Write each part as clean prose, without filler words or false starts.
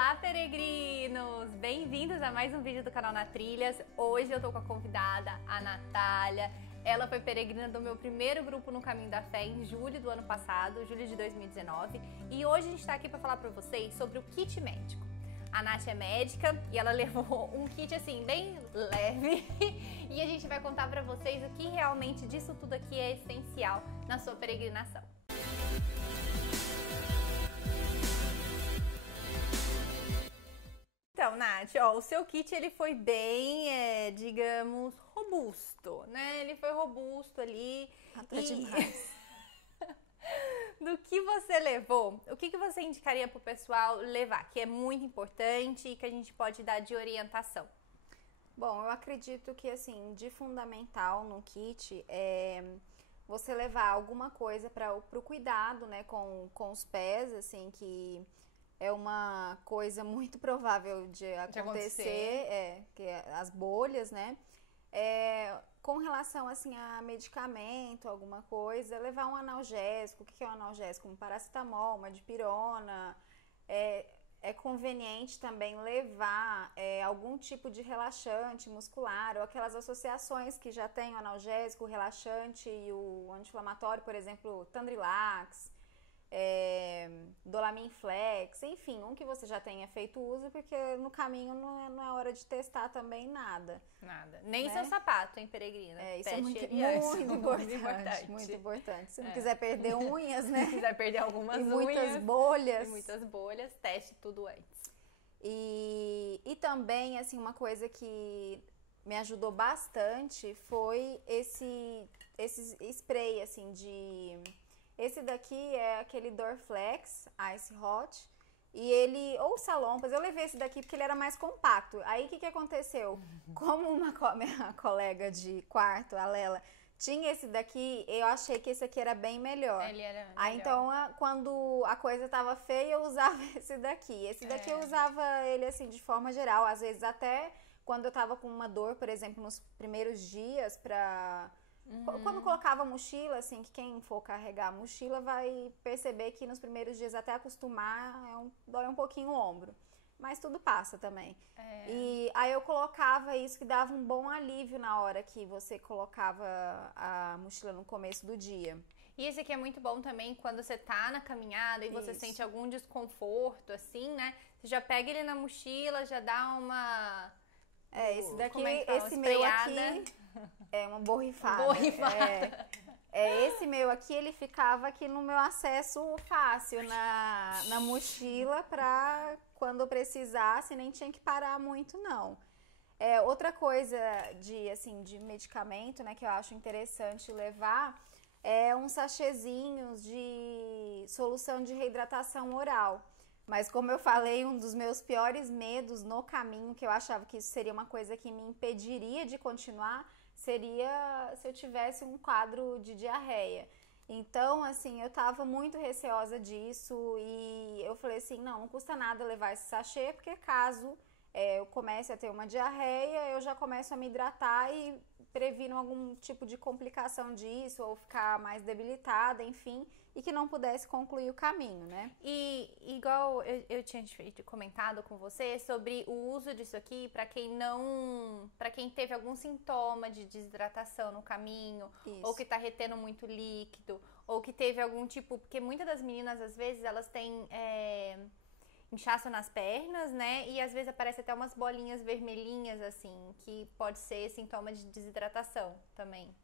Olá, peregrinos! Bem-vindos a mais um vídeo do canal Na Trilhas. Hoje eu tô com a convidada, a Natália. Ela foi peregrina do meu primeiro grupo no Caminho da Fé em julho do ano passado, julho de 2019. E hoje a gente tá aqui para falar para vocês sobre o kit médico. A Nath é médica e ela levou um kit assim bem leve e a gente vai contar para vocês o que realmente disso tudo aqui é essencial na sua peregrinação. Então, Nath, ó, o seu kit ele foi bem, digamos, robusto, né? Ele foi robusto ali. Até demais. Do que você levou, o que você indicaria para o pessoal levar, que é muito importante e que a gente pode dar de orientação? Bom, eu acredito que, assim, de fundamental no kit é você levar alguma coisa para o cuidado, né, com os pés, assim, que é uma coisa muito provável de acontecer, que é as bolhas, né? Com relação assim a medicamento, alguma coisa, levar um analgésico. O que é um analgésico? Um paracetamol, uma dipirona. É conveniente também levar algum tipo de relaxante muscular ou aquelas associações que já tem o analgésico, o relaxante e o anti-inflamatório, por exemplo, Tandrilax, Dolamin-Flex, enfim, um que você já tenha feito uso, porque no caminho não é hora de testar também nada. Nada. Nem né? seu sapato, hein, peregrina? Isso é muito importante. Muito importante. Se não quiser perder unhas, né? Se quiser perder algumas unhas. Muitas bolhas. E muitas bolhas, teste tudo antes. E também, assim, uma coisa que me ajudou bastante foi esse spray, assim, Esse daqui é aquele Dorflex Ice Hot. E ele, ou Salompas, eu levei esse daqui porque ele era mais compacto. Aí o que aconteceu? Como minha colega de quarto, a Lela, tinha esse daqui, eu achei que esse aqui era bem melhor. Ele era melhor. Aí então, quando a coisa tava feia, eu usava esse daqui. Esse daqui eu usava ele assim de forma geral. Às vezes até quando eu tava com uma dor, por exemplo, nos primeiros dias Quando colocava a mochila, assim, que quem for carregar a mochila vai perceber que nos primeiros dias, até acostumar, dói um pouquinho o ombro. Mas tudo passa também. E aí eu colocava isso, que dava um bom alívio na hora que você colocava a mochila no começo do dia. E esse aqui é muito bom também quando você tá na caminhada e você sente algum desconforto, assim, né? Você já pega ele na mochila, já dá uma... esse daqui, esse meu aqui é uma borrifada. Esse meu aqui, ele ficava aqui no meu acesso fácil na mochila pra quando eu precisasse, nem tinha que parar muito, não. Outra coisa de medicamento, né, que eu acho interessante levar é uns sachêzinhos de solução de reidratação oral. Mas como eu falei, um dos meus piores medos no caminho, que eu achava que isso seria uma coisa que me impediria de continuar, seria se eu tivesse um quadro de diarreia. Então, assim, eu tava muito receosa disso e eu falei assim, não custa nada levar esse sachê, porque caso eu comece a ter uma diarreia, eu já começo a me hidratar e previno algum tipo de complicação disso, ou ficar mais debilitada, enfim, e que não pudesse concluir o caminho, né? E igual eu tinha comentado com você sobre o uso disso aqui para quem teve algum sintoma de desidratação no caminho, ou que tá retendo muito líquido, ou que teve algum tipo, porque muitas das meninas às vezes elas têm inchaço nas pernas, né? E às vezes aparece até umas bolinhas vermelhinhas, assim, que pode ser sintoma de desidratação também.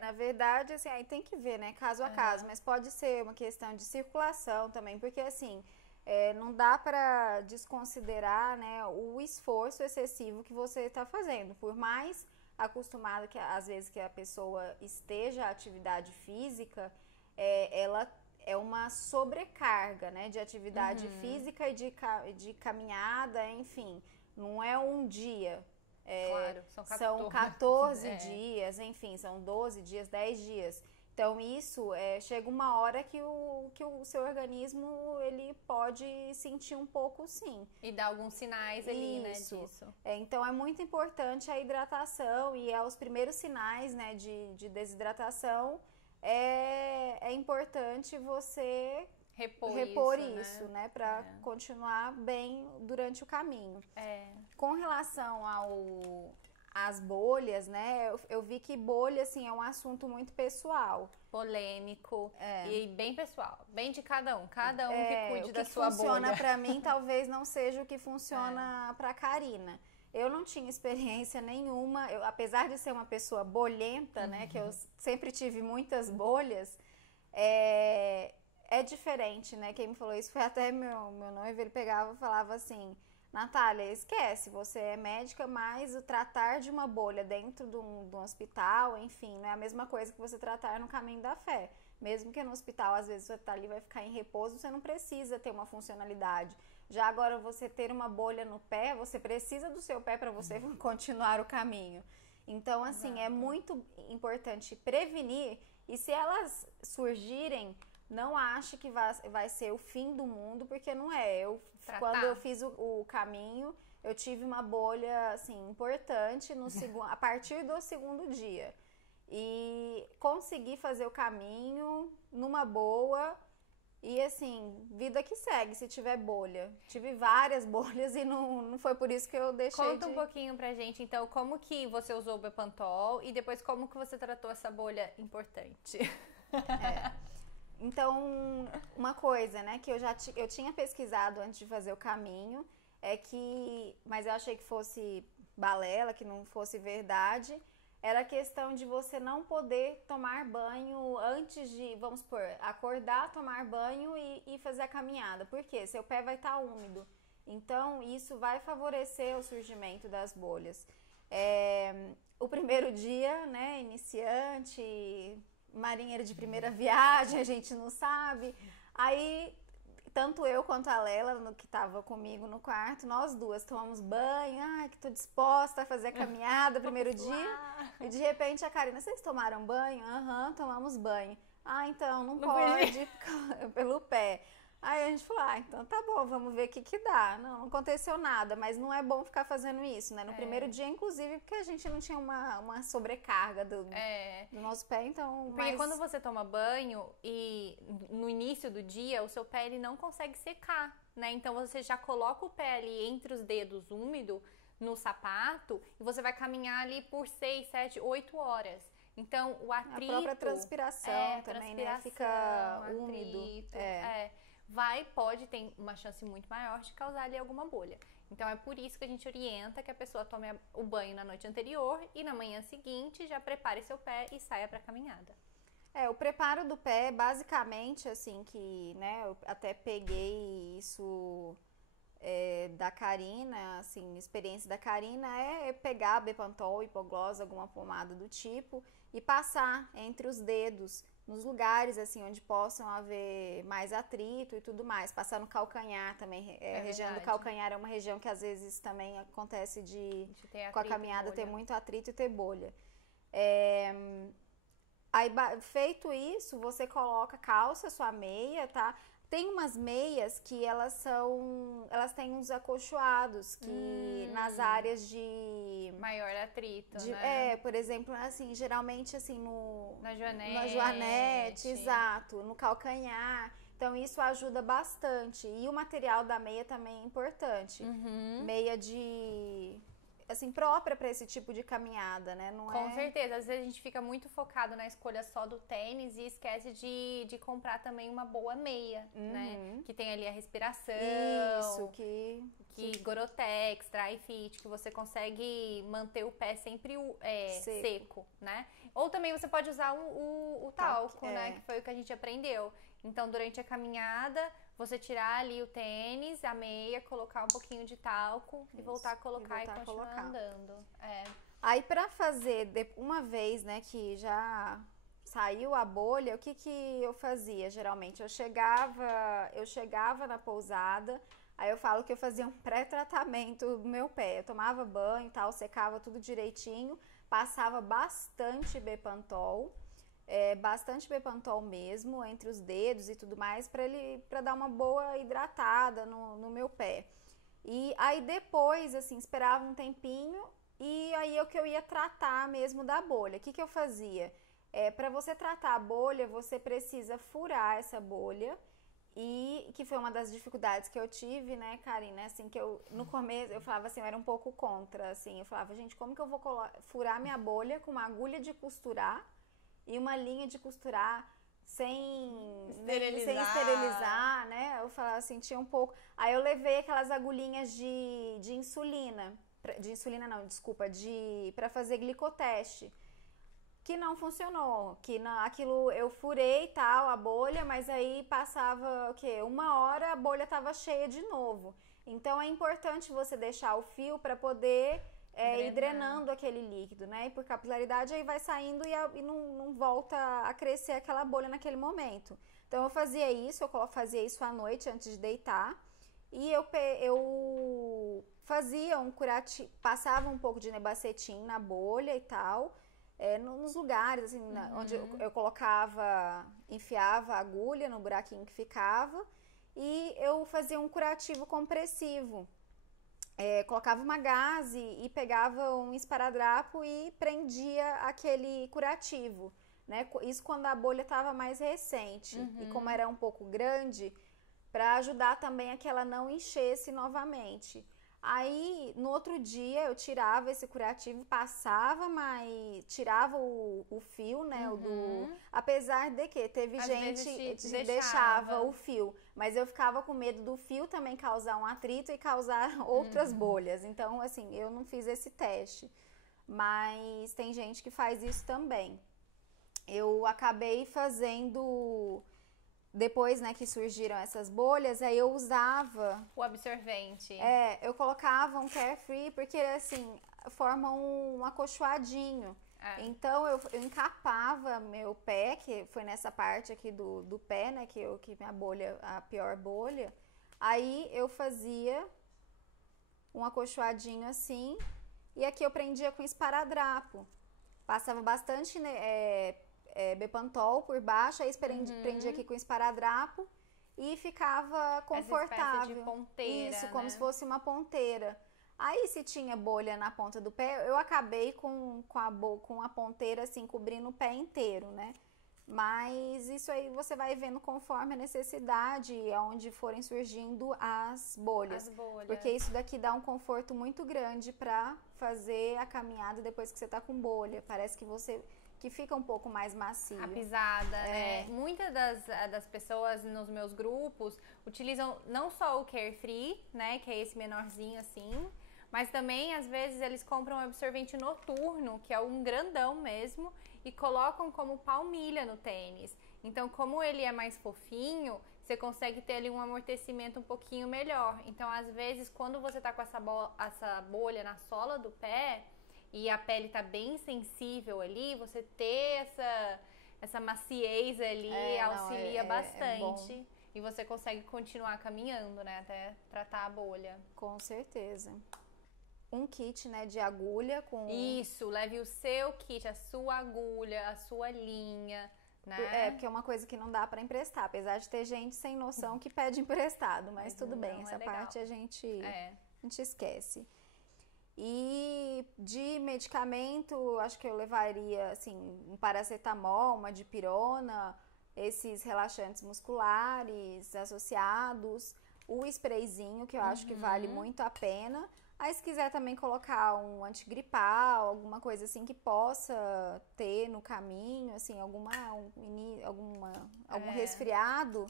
Na verdade, assim, aí tem que ver, né, caso a caso, mas pode ser uma questão de circulação também, porque assim, não dá para desconsiderar, né, o esforço excessivo que você está fazendo, por mais acostumada que às vezes que a pessoa esteja à atividade física, ela é uma sobrecarga, né, de atividade física e de caminhada, enfim, não é um dia. Claro, são 14 dias, enfim, são 12 dias, 10 dias. Então isso, chega uma hora que o seu organismo, ele pode sentir um pouco, sim. E dar alguns sinais ali, né, disso. Então é muito importante a hidratação e os primeiros sinais, né, de desidratação, é importante você repor isso, né? Pra continuar bem durante o caminho. Com relação às bolhas, né? Eu vi que bolha, assim, é um assunto muito pessoal. Polêmico e bem pessoal, bem de cada um. Cada um que cuide da sua bolha. O que funciona pra mim talvez não seja o que funciona pra Karina. Eu não tinha experiência nenhuma, apesar de ser uma pessoa bolhenta, né? Que eu sempre tive muitas bolhas, é diferente, né? Quem me falou isso foi até meu noivo, ele pegava e falava assim: Natália, esquece, você é médica, mas o tratar de uma bolha dentro de um hospital, enfim, não é a mesma coisa que você tratar no caminho da fé. Mesmo que no hospital, às vezes, você tá ali, vai ficar em repouso, você não precisa ter uma funcionalidade. Já agora, você ter uma bolha no pé, você precisa do seu pé para você continuar o caminho. Então, assim, é muito importante prevenir, e se elas surgirem, não ache que vai ser o fim do mundo, porque não é. Quando eu fiz o caminho, eu tive uma bolha, assim, importante a partir do segundo dia. E consegui fazer o caminho numa boa. E, assim, vida que segue, se tiver bolha. Tive várias bolhas e não foi por isso que eu deixei Conta um pouquinho pra gente, então, como que você usou o Bepantol e depois como que você tratou essa bolha importante. Então, uma coisa, né, que eu tinha pesquisado antes de fazer o caminho, mas eu achei que fosse balela, que não fosse verdade, era a questão de você não poder tomar banho antes de, vamos supor, acordar, tomar banho e fazer a caminhada. Por quê? Seu pé vai estar úmido. Então, isso vai favorecer o surgimento das bolhas. O primeiro dia, né, iniciante, marinheiro de primeira viagem, a gente não sabe. Aí, tanto eu quanto a Lela, que estava comigo no quarto, nós duas tomamos banho, que tô disposta a fazer a caminhada primeiro dia. E de repente a Karina, vocês tomaram banho? Tomamos banho. Então, não pode, pelo pé. Aí a gente falou, então tá bom, vamos ver o que dá. Não aconteceu nada, mas não é bom ficar fazendo isso, né? No primeiro dia, inclusive, porque a gente não tinha uma sobrecarga do nosso pé, então... Porque quando você toma banho e no início do dia, o seu pé ele não consegue secar, né? Então você já coloca o pé ali entre os dedos úmido no sapato e você vai caminhar ali por 6, 7, 8 horas. Então o atrito... A própria transpiração também, né? Fica úmido. Pode ter uma chance muito maior de causar ali alguma bolha. Então é por isso que a gente orienta que a pessoa tome o banho na noite anterior e na manhã seguinte já prepare seu pé e saia para caminhada. O preparo do pé, basicamente, assim, que, né, eu até peguei isso da Karina, assim, experiência da Karina é pegar Bepantol, hipoglós, alguma pomada do tipo e passar entre os dedos, nos lugares, assim, onde possam haver mais atrito e tudo mais. Passar no calcanhar também. A região do calcanhar é uma região que às vezes também acontece com a caminhada ter muito atrito e ter bolha. Aí, feito isso, você coloca, calça sua meia, tá? Tem umas meias que elas têm uns acolchoados que nas áreas de maior atrito, né? Por exemplo, assim, geralmente assim na joanete, exato, no calcanhar. Então isso ajuda bastante. E o material da meia também é importante. Meia assim, própria para esse tipo de caminhada, né? Com certeza. Às vezes a gente fica muito focado na escolha só do tênis e esquece de comprar também uma boa meia, né? Que tem ali a respiração. Isso, que Gore-Tex, Dri-Fit, que você consegue manter o pé sempre seco, né? Ou também você pode usar o talco, né? Que foi o que a gente aprendeu. Então, durante a caminhada, você tirar ali o tênis, a meia, colocar um pouquinho de talco e voltar a colocar e continuar andando. Aí, pra fazer uma vez, né, que já saiu a bolha, o que eu fazia, geralmente? Eu chegava na pousada, aí eu falo que eu fazia um pré-tratamento do meu pé. Eu tomava banho e tal, secava tudo direitinho, passava bastante Bepantol, bastante Bepantol mesmo, entre os dedos e tudo mais, para dar uma boa hidratada no meu pé. E aí depois, assim, esperava um tempinho e aí que eu ia tratar mesmo da bolha. O que eu fazia? Para você tratar a bolha, você precisa furar essa bolha E que foi uma das dificuldades que eu tive, né, Karina? Assim, que eu, no começo, eu falava assim, eu era um pouco contra, assim. Eu falava, gente, como que eu vou furar minha bolha com uma agulha de costurar e uma linha de costurar sem esterilizar, né? Eu falava assim, tinha um pouco... Aí eu levei aquelas agulhinhas de insulina, pra fazer glicoteste. Que não funcionou, aquilo eu furei e tal, a bolha, mas aí passava o quê? 1 hora a bolha estava cheia de novo. Então é importante você deixar o fio para poder ir drenando aquele líquido, né? E por capilaridade aí vai saindo e não volta a crescer aquela bolha naquele momento. Então eu fazia isso, fazia isso à noite antes de deitar. E eu fazia um curativo, passava um pouco de nebacetim na bolha e tal. Nos lugares, assim, onde eu enfiava a agulha no buraquinho que ficava e eu fazia um curativo compressivo. Colocava uma gaze e pegava um esparadrapo e prendia aquele curativo, né? Isso quando a bolha estava mais recente e como era um pouco grande, para ajudar também a que ela não enchesse novamente. Aí, no outro dia, eu tirava esse curativo, passava, mas tirava o fio, né? Apesar de que teve gente que deixava o fio, mas eu ficava com medo do fio também causar um atrito e causar outras bolhas. Então, assim, eu não fiz esse teste. Mas tem gente que faz isso também. Eu acabei fazendo... Depois, né, que surgiram essas bolhas, aí eu usava... O absorvente. Eu colocava um Carefree, porque, assim, forma um acolchoadinho. Então, eu encapava meu pé, que foi nessa parte aqui do pé, né, que minha bolha, a pior bolha. Aí, eu fazia um acolchoadinho assim, e aqui eu prendia com esparadrapo. Passava bastante, né, Bepantol por baixo, aí prendia aqui com esparadrapo e ficava confortável. Essa espécie de ponteira, isso, como né? se fosse uma ponteira. Aí, se tinha bolha na ponta do pé, eu acabei com a ponteira, assim, cobrindo o pé inteiro, né? Mas isso aí você vai vendo conforme a necessidade, onde forem surgindo as bolhas. Porque isso daqui dá um conforto muito grande pra fazer a caminhada depois que você tá com bolha. Parece que fica um pouco mais macio. A pisada, né? Muitas das pessoas nos meus grupos utilizam não só o Carefree, né? Que é esse menorzinho assim, mas também, às vezes, eles compram um absorvente noturno, que é um grandão mesmo, e colocam como palmilha no tênis. Então, como ele é mais fofinho, você consegue ter ali um amortecimento um pouquinho melhor. Então, às vezes, quando você tá com essa bolha na sola do pé e a pele tá bem sensível ali, você ter essa maciez ali auxilia bastante. E você consegue continuar caminhando, né? Até tratar a bolha. Com certeza. Um kit, né, de agulha com... Isso, leve o seu kit, a sua agulha, a sua linha, né? Porque é uma coisa que não dá pra emprestar, apesar de ter gente sem noção que pede emprestado, mas tudo bem, essa parte a gente esquece. E de medicamento, acho que eu levaria, assim, um paracetamol, uma dipirona, esses relaxantes musculares associados, o sprayzinho, que eu acho que vale muito a pena. Aí, se quiser também colocar um antigripal, alguma coisa assim que possa ter no caminho, assim, algum resfriado,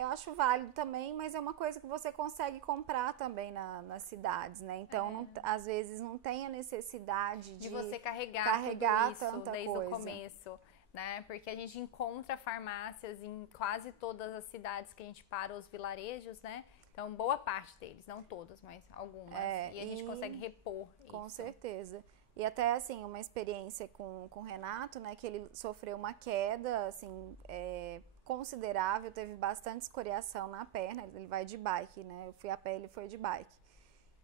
eu acho válido também, mas é uma coisa que você consegue comprar também nas cidades, né? Então, às vezes, não tem a necessidade de você carregar tudo isso tanta desde coisa. o começo, né? Porque a gente encontra farmácias em quase todas as cidades que a gente para, os vilarejos, né? Então, boa parte deles, não todas, mas algumas. E a gente consegue repor com isso. certeza. E até, assim, uma experiência com o Renato, né? Que ele sofreu uma queda, assim, considerável. Teve bastante escoriação na perna. Ele vai de bike, né? Eu fui a pé, ele foi de bike.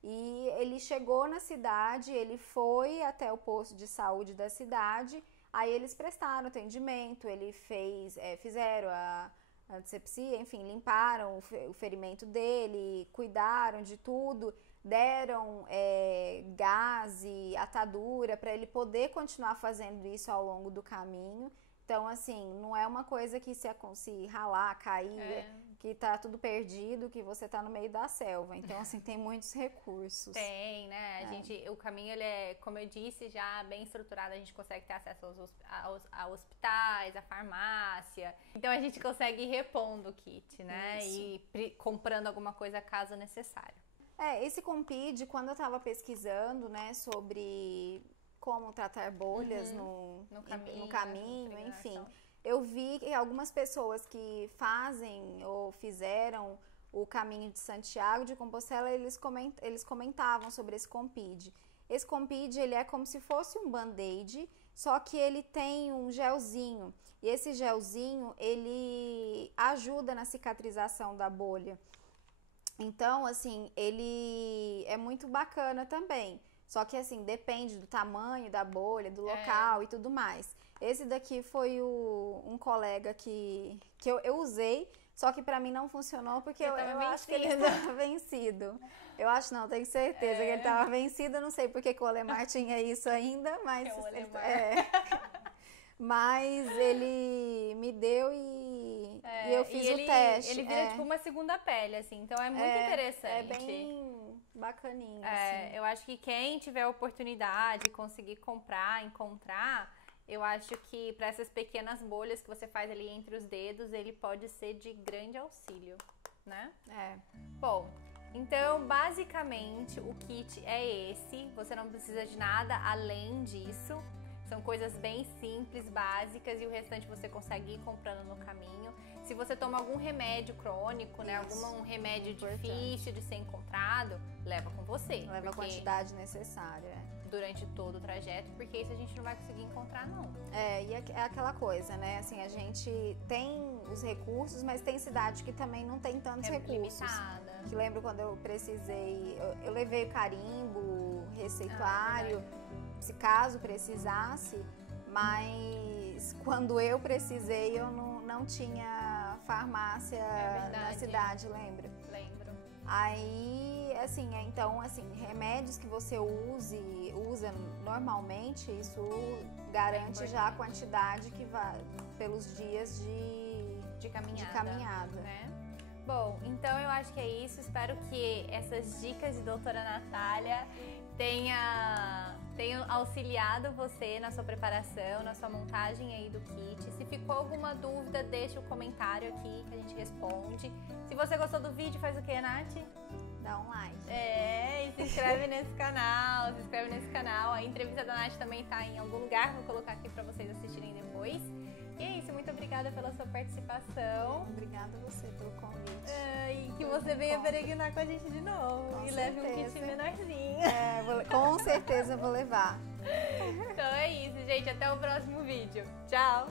E ele chegou na cidade, ele foi até o posto de saúde da cidade. Aí eles prestaram atendimento, fizeram a antisepsia, enfim, limparam o ferimento dele, cuidaram de tudo, deram gás e atadura para ele poder continuar fazendo isso ao longo do caminho. Então, assim, não é uma coisa que se ralar, cair, que tá tudo perdido, que você tá no meio da selva. Então, assim, tem muitos recursos. Tem, né? O caminho, ele é, como eu disse, já bem estruturado. A gente consegue ter acesso a hospitais, a farmácia. Então, a gente consegue ir repondo o kit, né? Isso. E comprando alguma coisa caso necessário. Esse Compid, quando eu tava pesquisando, né, sobre como tratar bolhas no caminho, enfim... Eu vi que algumas pessoas que fazem ou fizeram o caminho de Santiago de Compostela, eles comentavam sobre esse Compid. Esse Compid, ele é como se fosse um band-aid, só que ele tem um gelzinho. E esse gelzinho, ele ajuda na cicatrização da bolha. Então, assim, ele é muito bacana também. Só que, assim, depende do tamanho da bolha, do local e tudo mais. Esse daqui foi um colega que eu usei, só que pra mim não funcionou porque eu acho que ele estava vencido. Eu acho não, tenho certeza que ele estava vencido. Eu não sei porque que o Olemar tinha isso ainda, mas... Mas ele me deu e eu fiz o teste. Ele vira tipo uma segunda pele, assim, então é muito interessante. É bem bacaninho, assim. Eu acho que quem tiver a oportunidade de conseguir encontrar, eu acho que para essas pequenas bolhas que você faz ali entre os dedos, ele pode ser de grande auxílio, né? Bom, então basicamente o kit é esse, você não precisa de nada além disso. São coisas bem simples, básicas, e o restante você consegue ir comprando no caminho. Se você toma algum remédio crônico, né, algum remédio difícil de ser encontrado, leva com você. Leva a quantidade necessária. Durante todo o trajeto, porque isso a gente não vai conseguir encontrar, não. E é aquela coisa, né, assim, a gente tem os recursos, mas tem cidade que também não tem tantos recursos. Limitada. Que lembro quando eu precisei, eu levei o carimbo, receituário, se caso precisasse, mas quando eu precisei eu não tinha farmácia na cidade, lembra? Lembro. Aí, assim, então, assim, remédios que você usa normalmente, isso garante já a quantidade que vai pelos dias de caminhada. Né? Bom, então eu acho que é isso. Espero que essas dicas de doutora Natália tenham auxiliado você na sua preparação, na sua montagem aí do kit. Se ficou alguma dúvida, deixa o comentário aqui que a gente responde. Se você gostou do vídeo, faz o que, Nath? Dá um like. E se inscreve nesse canal. A entrevista da Nath também tá em algum lugar, vou colocar aqui pra vocês assistirem depois. E é isso, muito obrigada pela sua participação. Obrigada a você pelo convite. E que você venha peregrinar com a gente de novo. Com leve um kit menorzinho. Com certeza eu vou levar. Então é isso, gente. Até o próximo vídeo. Tchau!